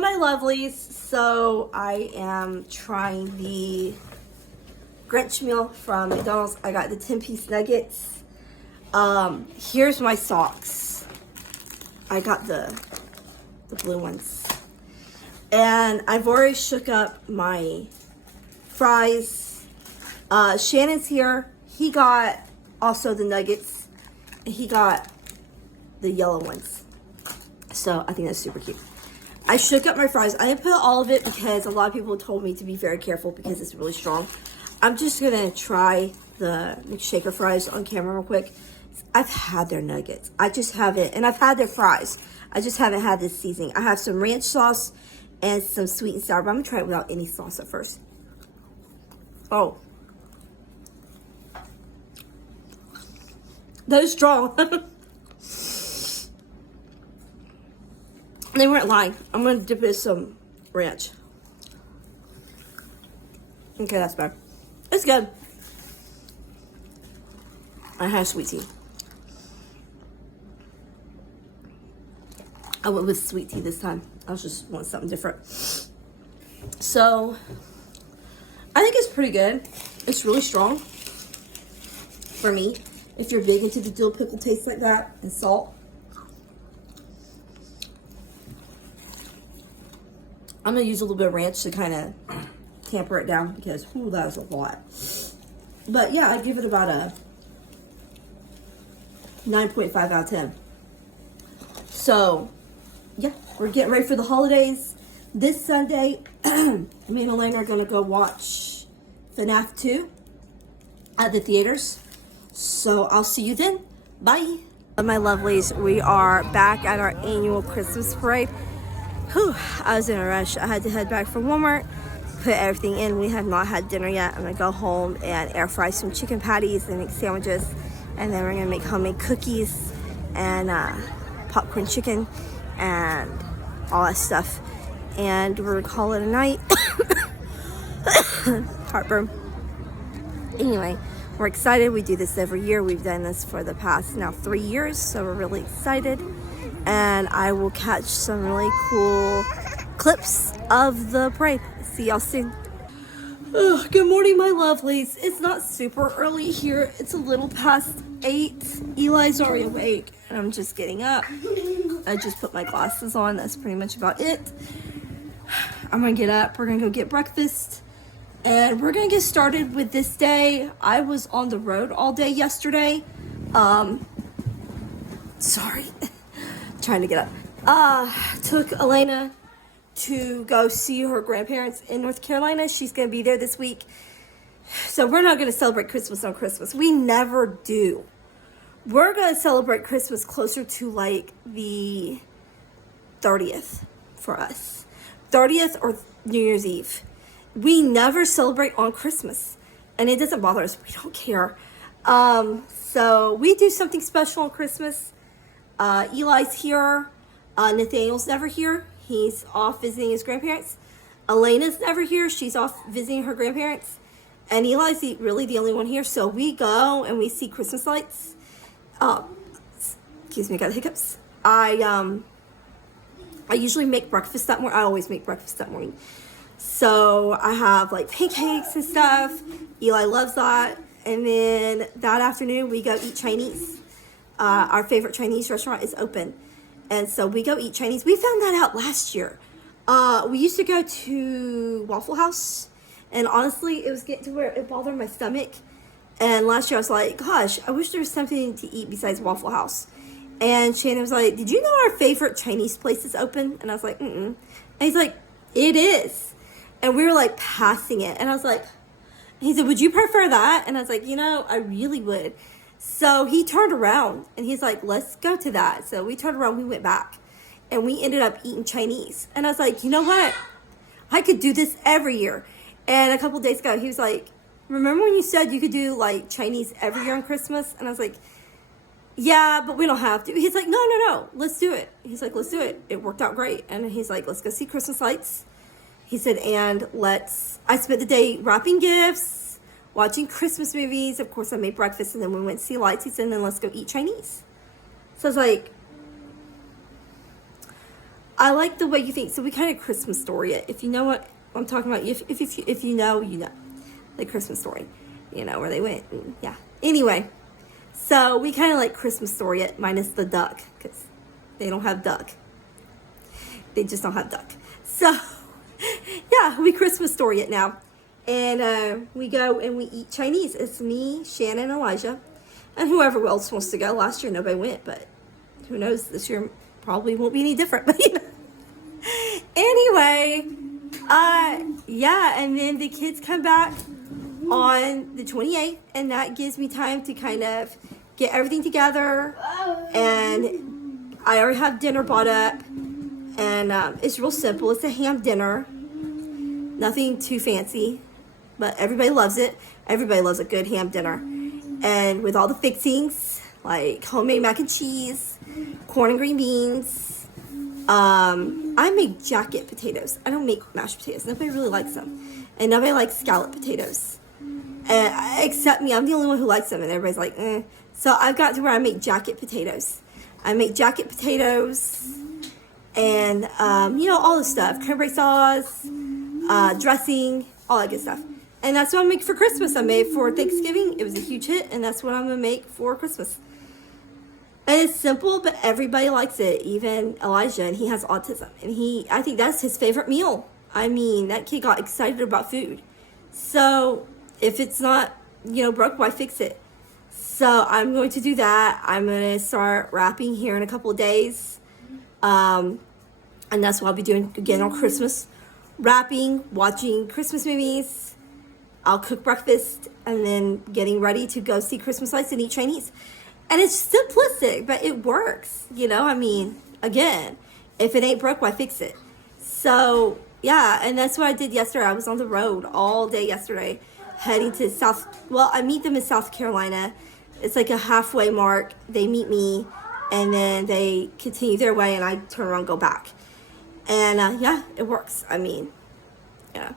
my lovelies. So I am trying the Grinch meal from McDonald's. I got the 10-piece nuggets. Here's my socks. I got the blue ones. And I've already shook up my fries. Shannon's here. He got also the nuggets. And he got the yellow ones. So I think that's super cute. I shook up my fries. I didn't put all of it because a lot of people told me to be very careful because it's really strong. I'm just gonna try the McShaker fries on camera real quick. I've had their nuggets. I just haven't, and I've had their fries. I just haven't had this seasoning. I have some ranch sauce and some sweet and sour, but I'm gonna try it without any sauce at first. Oh. That is strong. They weren't lying. I'm gonna dip it in some ranch. Okay, that's better. It's good. I had sweet tea. I went with sweet tea this time. I was just wanting something different. So, I think it's pretty good. It's really strong for me. If you're big into the dill pickle taste like that and salt. I'm going to use a little bit of ranch to kind of tamper it down because, ooh, that is a lot. But yeah, I give it about a 9.5 out of 10. So, yeah, we're getting ready for the holidays. This Sunday, me and Elena are going to go watch FNAF 2 at the theaters. So, I'll see you then. Bye. My lovelies, we are back at our annual Christmas parade. Whew, I was in a rush. I had to head back from Walmart, put everything in. We have not had dinner yet. I'm gonna go home and air fry some chicken patties and make sandwiches. And then we're gonna make homemade cookies and popcorn chicken and all that stuff. And we're gonna call it a night. Heartburn. Anyway, we're excited. We do this every year. We've done this for the past now 3 years, so we're really excited. And I will catch some really cool clips of the parade. See y'all soon. Oh, good morning, my lovelies. It's not super early here. It's a little past 8. Eli's already awake, and I'm just getting up. I just put my glasses on. That's pretty much about it. I'm gonna get up. We're gonna go get breakfast, and we're gonna get started with this day. I was on the road all day yesterday. Sorry. Trying to get up. Took Elena to go see her grandparents in North Carolina. She's going to be there this week. So we're not going to celebrate Christmas on Christmas. We never do. We're going to celebrate Christmas closer to like the 30th for us. 30th or New Year's Eve. We never celebrate on Christmas. And it doesn't bother us. We don't care. So we do something special on Christmas. Eli's here. Nathaniel's never here. He's off visiting his grandparents. Elena's never here. She's off visiting her grandparents. And Eli's really the only one here. So we go and we see Christmas lights. Excuse me, I got the hiccups. I usually make breakfast that morning. I always make breakfast that morning. So I have like pancakes and stuff. Eli loves that. And then that afternoon we go eat Chinese. Our favorite Chinese restaurant is open. And so we go eat Chinese. We found that out last year. We used to go to Waffle House. And honestly, it was getting to where it bothered my stomach. And last year I was like, gosh, I wish there was something to eat besides Waffle House. And Shannon was like, did you know our favorite Chinese place is open? And I was like, mm-mm. And he's like, it is. And we were like passing it. And I was like, he said, would you prefer that? And I was like, I really would. So he turned around and he's like, let's go to that. So we turned around, we went back and we ended up eating Chinese. And I was like, you know what? I could do this every year. And a couple of days ago, he was like, remember when you said you could do like Chinese every year on Christmas? And I was like, yeah, but we don't have to. He's like, no, let's do it. He's like, let's do it. It worked out great. And he's like, let's go see Christmas lights. He said, and I spent the day wrapping gifts, watching Christmas movies. Of course, I made breakfast, and then we went to see lights. He said, and then let's go eat Chinese. So I was like, I like the way you think. So we kind of Christmas story it. If you know what I'm talking about, if you know, you know. The Christmas story, you know, where they went. And, yeah. Anyway, so we kind of like Christmas story it minus the duck because they don't have duck. They just don't have duck. So, yeah, we Christmas story it now. And we go and we eat Chinese. It's me, Shannon, Elijah, and whoever else wants to go. Last year, nobody went, but who knows? This year probably won't be any different. But, you know. Anyway, yeah, and then the kids come back on the 28th, and that gives me time to kind of get everything together. And I already have dinner bought up, and it's real simple. It's a ham dinner, nothing too fancy, but everybody loves it. Everybody loves a good ham dinner, and with all the fixings like homemade mac and cheese, corn and green beans. I make jacket potatoes. I don't make mashed potatoes. Nobody really likes them, and nobody likes scallop potatoes. Except me, I'm the only one who likes them, and everybody's like, eh. So I've got to where I make jacket potatoes. I make jacket potatoes, and you know, all the stuff, cranberry sauce, dressing, all that good stuff. And that's what I make for Christmas. I made for Thanksgiving. It was a huge hit, and that's what I'm gonna make for Christmas. And it's simple, but everybody likes it. Even Elijah, and he has autism, and I think that's his favorite meal. I mean, that kid got excited about food. So if it's not, you know, broke, why fix it? So I'm going to do that. I'm going to start wrapping here in a couple of days. And that's what I'll be doing again on Christmas. Wrapping, watching Christmas movies. I'll cook breakfast and then getting ready to go see Christmas lights and eat Chinese. And it's simplistic, but it works. You know, I mean, again, if it ain't broke, why fix it? So, yeah, and that's what I did yesterday. I was on the road all day yesterday, heading to I meet them in South Carolina. It's like a halfway mark. They meet me, and then they continue their way, and I turn around and go back. And, yeah, it works. I mean, yeah.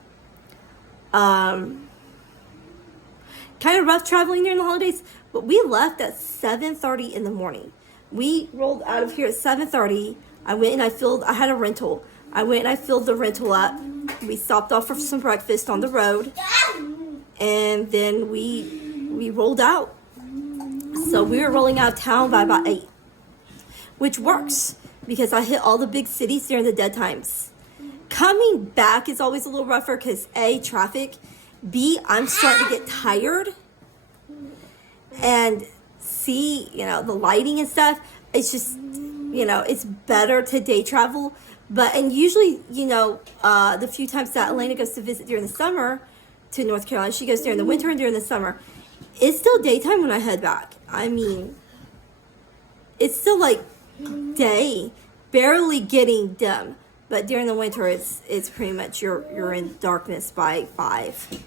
Kind of rough traveling during the holidays, but we left at 7:30 in the morning. We rolled out of here at 7:30. I went and I had a rental. I went and I filled the rental up. We stopped off for some breakfast on the road, and then we rolled out. So we were rolling out of town by about 8, which works because I hit all the big cities during the dead times. Coming back is always a little rougher because A, traffic, B, I'm starting to get tired, and C, you know, the lighting and stuff. It's just, you know, it's better to day travel. And usually, you know, the few times that Elena goes to visit during the summer to North Carolina, she goes during the winter and during the summer. It's still daytime when I head back. I mean, it's still like day, barely getting dim. But during the winter, it's pretty much you're in darkness by 5.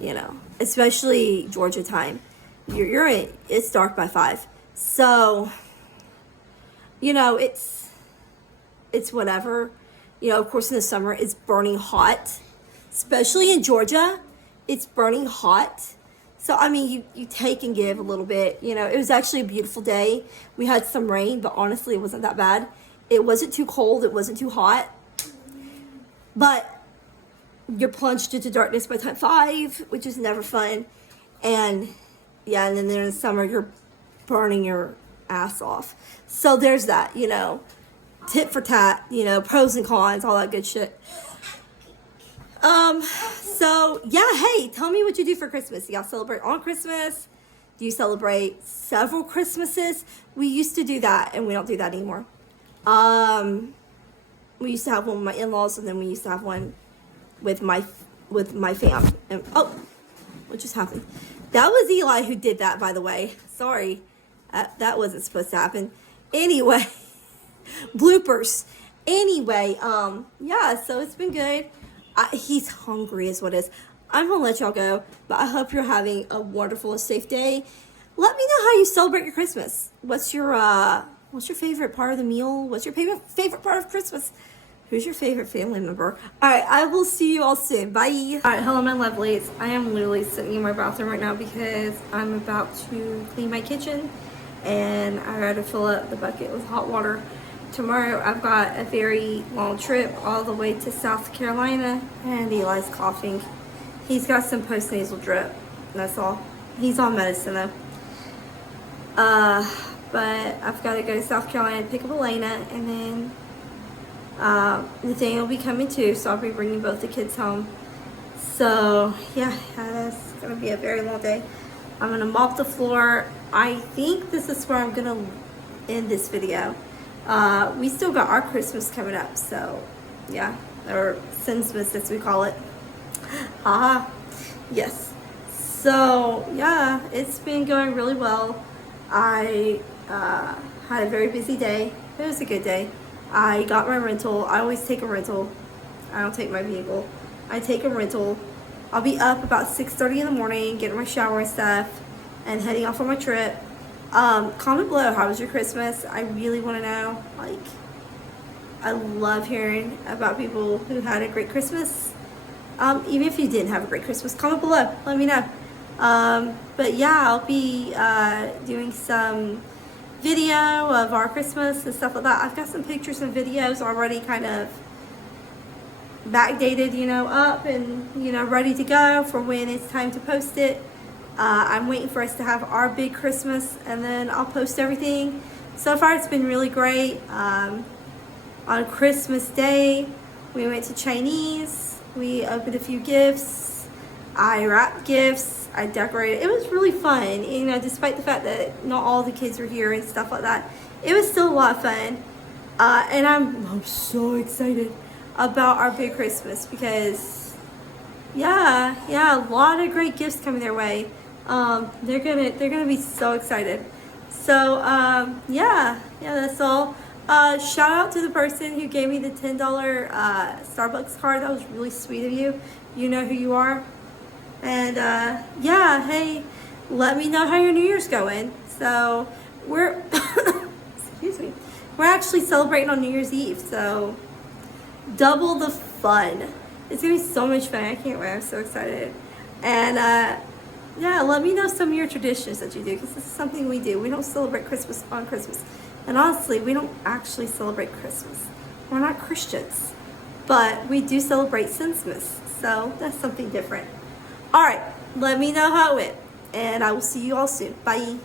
You know, especially Georgia time. It's dark by 5. So, you know, it's whatever. You know, of course, in the summer, it's burning hot. Especially in Georgia, it's burning hot. So, I mean, you take and give a little bit. You know, it was actually a beautiful day. We had some rain, but honestly, it wasn't that bad. It wasn't too cold. It wasn't too hot. But you're plunged into darkness by time 5, which is never fun. And, yeah, and then in the summer, you're burning your ass off. So there's that, you know. Tit for tat, you know, pros and cons, all that good shit. So, yeah, hey, tell me what you do for Christmas. Do y'all celebrate on Christmas? Do you celebrate several Christmases? We used to do that, and we don't do that anymore. We used to have one with my in-laws, and then we used to have one with my fam. And, oh, what just happened? That was Eli who did that, by the way. Sorry. That wasn't supposed to happen. Anyway, bloopers. Anyway, yeah, so it's been good. He's hungry is what it is. I'm going to let y'all go, but I hope you're having a wonderful and safe day. Let me know how you celebrate your Christmas. What's your favorite part of the meal? What's your favorite part of Christmas? Who's your favorite family member? All right, I will see you all soon. Bye. All right, hello, my lovelies. I am literally sitting in my bathroom right now because I'm about to clean my kitchen, and I had to fill up the bucket with hot water. tomorrow I've got a very long trip all the way to South Carolina, and Eli's coughing. He's got some post-nasal drip, that's all. He's on medicine though. But I've got to go to South Carolina to pick up Elena, and then Nathaniel will be coming too, so I'll be bringing both the kids home. So yeah, that's gonna be a very long day. I'm gonna mop the floor. I think this is where I'm gonna end this video. We still got our Christmas coming up, so yeah, or Sinsmas as we call it. Yes. So yeah, it's been going really well. I had a very busy day. It was a good day. I got my rental. I always take a rental. I don't take my vehicle. I take a rental. I'll be up about 6:30 in the morning, getting my shower and stuff, and heading off on my trip. Comment below, how was your Christmas? I really want to know. Like, I love hearing about people who had a great Christmas. Even if you didn't have a great Christmas, comment below. Let me know. But yeah, I'll be doing some video of our Christmas and stuff like that. I've got some pictures and videos already kind of backdated, you know, up and, you know, ready to go for when it's time to post it. I'm waiting for us to have our big Christmas, and then I'll post everything. So far it's been really great. On Christmas Day we went to Chinese. We opened a few gifts. I wrapped gifts. I decorated. It was really fun, you know, despite the fact that not all the kids were here and stuff like that. It was still a lot of fun. And I'm so excited about our big Christmas because yeah, a lot of great gifts coming their way. They're gonna be so excited. So yeah, that's all. Shout out to the person who gave me the $10 Starbucks card. That was really sweet of you. You know who you are. And yeah, hey, let me know how your New Year's going. So we're excuse me, we're actually celebrating on New Year's Eve, so double the fun. It's gonna be so much fun. I can't wait. I'm so excited. And yeah, let me know some of your traditions that you do, because this is something we do. We don't celebrate Christmas on Christmas, and honestly, we don't actually celebrate Christmas. We're not Christians, but we do celebrate Sinsmas, so that's something different. All right, let me know how it went, and I will see you all soon. Bye.